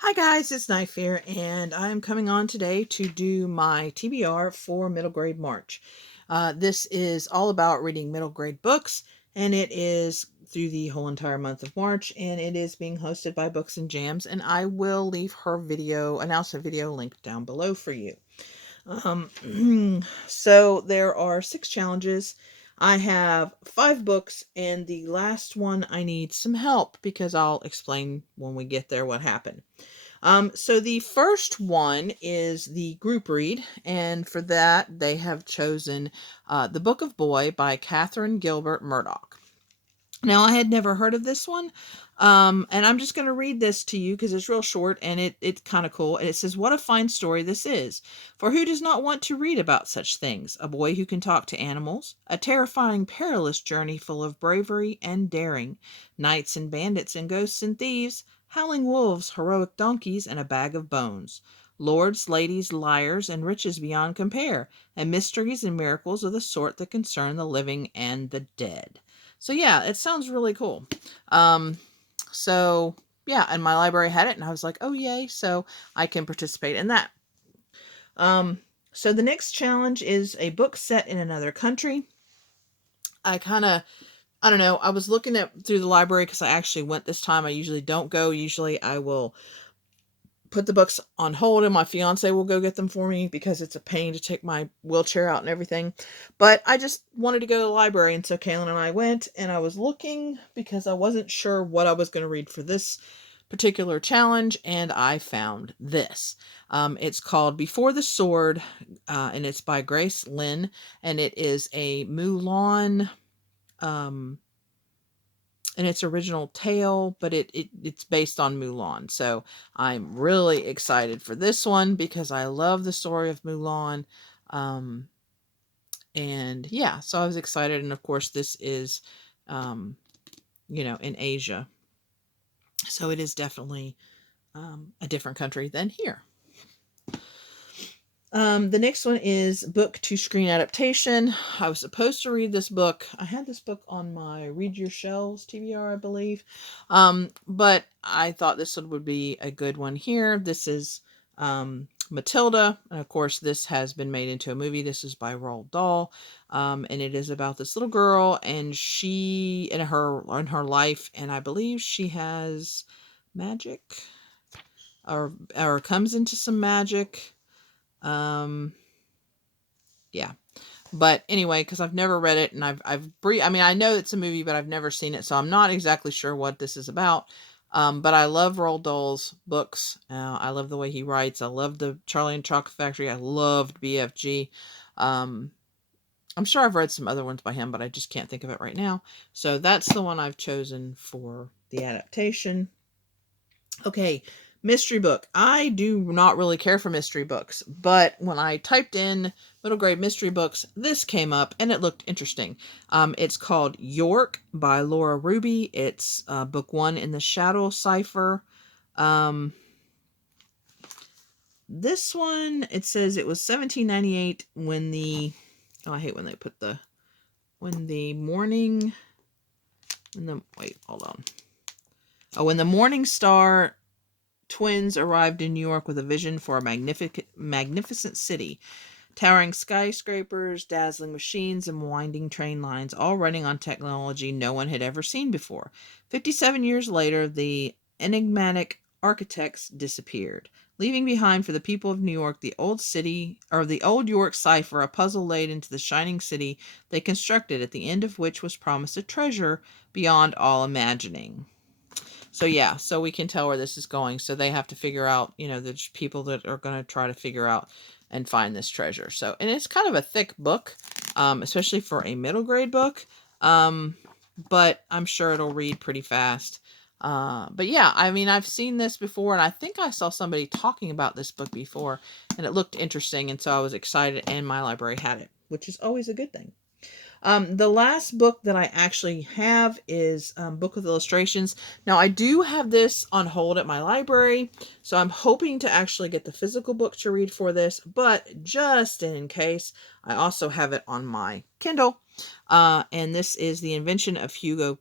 Hi guys, it's Knife here, and I'm coming on today to do my TBR for middle grade March. This is all about reading middle grade books, and it is through the whole entire month of March, and it is being hosted by Books and Jams, and I will leave her announcement video linked down below for you. So there are 6 challenges. I have 5 books, and the last one I need some help because I'll explain when we get there what happened. So the first one is the group read, and for that they have chosen The Book of Boy by Catherine Gilbert Murdock. Now, I had never heard of this one, and I'm just going to read this to you because it's real short and it's kind of cool. And it says, "What a fine story this is! For who does not want to read about such things? A boy who can talk to animals, a terrifying, perilous journey full of bravery and daring, knights and bandits and ghosts and thieves, howling wolves, heroic donkeys, and a bag of bones, lords, ladies, liars, and riches beyond compare, and mysteries and miracles of the sort that concern the living and the dead." So yeah, it sounds really cool. Um, so yeah, and my library had it, and I was like, oh yay! So I can participate in that. Um, so the next challenge is a book set in another country. I don't know. I was looking at through the library because I actually went this time. I usually don't go. Usually I will put the books on hold and my fiance will go get them for me because it's a pain to take my wheelchair out and everything. But I just wanted to go to the library, and so Kaylin and I went, and I was looking because I wasn't sure what I was going to read for this particular challenge, and I found this. It's called Before the Sword, and it's by Grace Lynn, and it is a Mulan um, in its original tale, but it's based on Mulan. So I'm really excited for this one because I love the story of Mulan. Um, and yeah, so I was excited. And of course, this is, um, in Asia. So it is definitely a different country than here. The next one is book to screen adaptation. I was supposed to read this book. I had this book on my Read Your Shelves TBR, I believe. But I thought this one would be a good one here. This is Matilda. And of course, this has been made into a movie. This is by Roald Dahl. And it is about this little girl, and she in her life, and I believe she has magic or comes into some magic. Um, yeah. But anyway, because I've never read it, and I mean, I know it's a movie, but I've never seen it, so I'm not exactly sure what this is about. But I love Roald Dahl's books. I love the way he writes. I love the Charlie and Chocolate Factory. I loved BFG. Um, I'm sure I've read some other ones by him, but I just can't think of it right now. So that's the one I've chosen for the adaptation. Okay, mystery book. I do not really care for mystery books, but when I typed in middle grade mystery books, this came up and it looked interesting. It's called York by Laura Ruby. It's book 1 in the Shadow Cipher. Um, this one, it says it was 1798 when the, oh, I hate when they put the, when the morning, when the, wait, hold on. Oh, when the Morning Star twins arrived in New York with a vision for a magnificent city. Towering skyscrapers, dazzling machines, and winding train lines, all running on technology no one had ever seen before. 57 years later, the enigmatic architects disappeared, leaving behind for the people of New York the old York cipher, a puzzle laid into the shining city they constructed, at the end of which was promised a treasure beyond all imagining. So yeah, so we can tell where this is going. So they have to figure out, there's people that are going to try to figure out and find this treasure. So, and it's kind of a thick book, especially for a middle grade book. But I'm sure it'll read pretty fast. But yeah, I mean, I've seen this before, and I think I saw somebody talking about this book before, and it looked interesting, and so I was excited, and my library had it, which is always a good thing. The last book that I actually have is Book with Illustrations. Now, I do have this on hold at my library, so I'm hoping to actually get the physical book to read for this, but just in case, I also have it on my Kindle. And this is The Invention of Hugo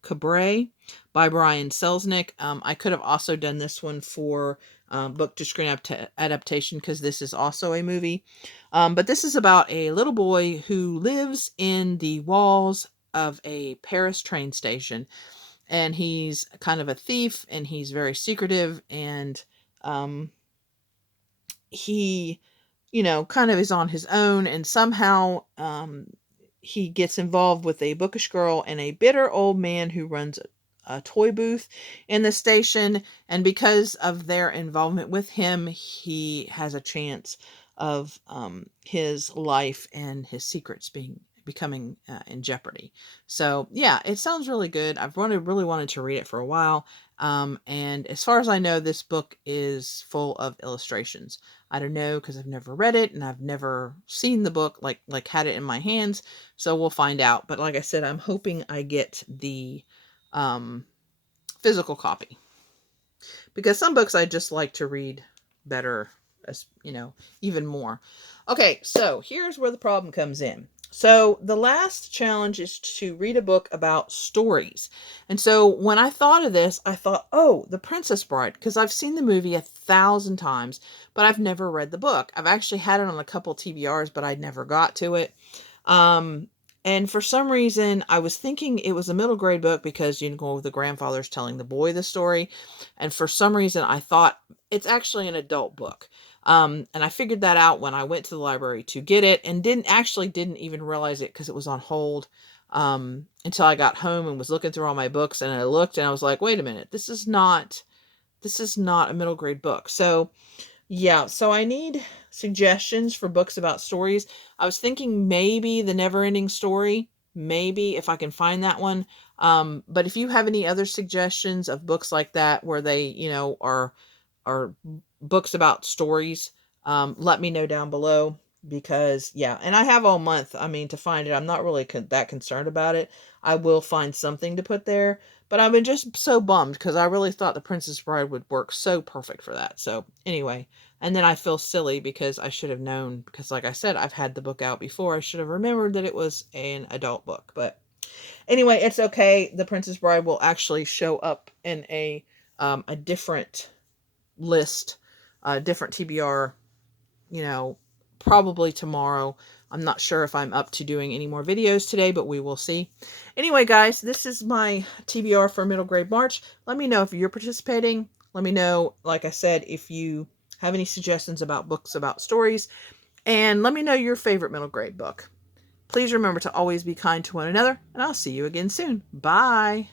Cabret. by Brian Selznick. I could have also done this one for book to screen adaptation because this is also a movie. But this is about a little boy who lives in the walls of a Paris train station. And he's kind of a thief, and he's very secretive, and he, kind of is on his own, and somehow he gets involved with a bookish girl and a bitter old man who runs a toy booth in the station. And because of their involvement with him, he has a chance of his life and his secrets becoming in jeopardy. So yeah, it sounds really good. I've really wanted to read it for a while. And as far as I know, this book is full of illustrations. I don't know because I've never read it and I've never seen the book, like had it in my hands. So we'll find out. But like I said, I'm hoping I get the physical copy, because some books I just like to read better, as even more. Okay, so here's where the problem comes in. So the last challenge is to read a book about stories. And so when I thought of this, I thought, oh, The Princess Bride, because I've seen the movie 1,000 times, but I've never read the book. I've actually had it on a couple TBRs, but I never got to it. And for some reason, I was thinking it was a middle grade book because, the grandfather's telling the boy the story. And for some reason, I thought it's actually an adult book. And I figured that out when I went to the library to get it, and didn't even realize it because it was on hold until I got home and was looking through all my books, and I looked and I was like, wait a minute, this is not a middle grade book. So yeah, so I need suggestions for books about stories. I was thinking maybe The Never-Ending Story, maybe if I can find that one. But if you have any other suggestions of books like that where they, are books about stories, let me know down below, because yeah, and I have all month, to find it. I'm not really that concerned about it. I will find something to put there, but I've been just so bummed because I really thought The Princess Bride would work so perfect for that. So anyway, and then I feel silly because I should have known, because like I said, I've had the book out before. I should have remembered that it was an adult book. But anyway, it's okay. The Princess Bride will actually show up in a different list, different TBR, probably tomorrow. I'm not sure if I'm up to doing any more videos today, but we will see. Anyway, guys, this is my TBR for middle grade March. Let me know if you're participating. Let me know, like I said, if you have any suggestions about books about stories, and let me know your favorite middle grade book. Please remember to always be kind to one another, and I'll see you again soon. Bye.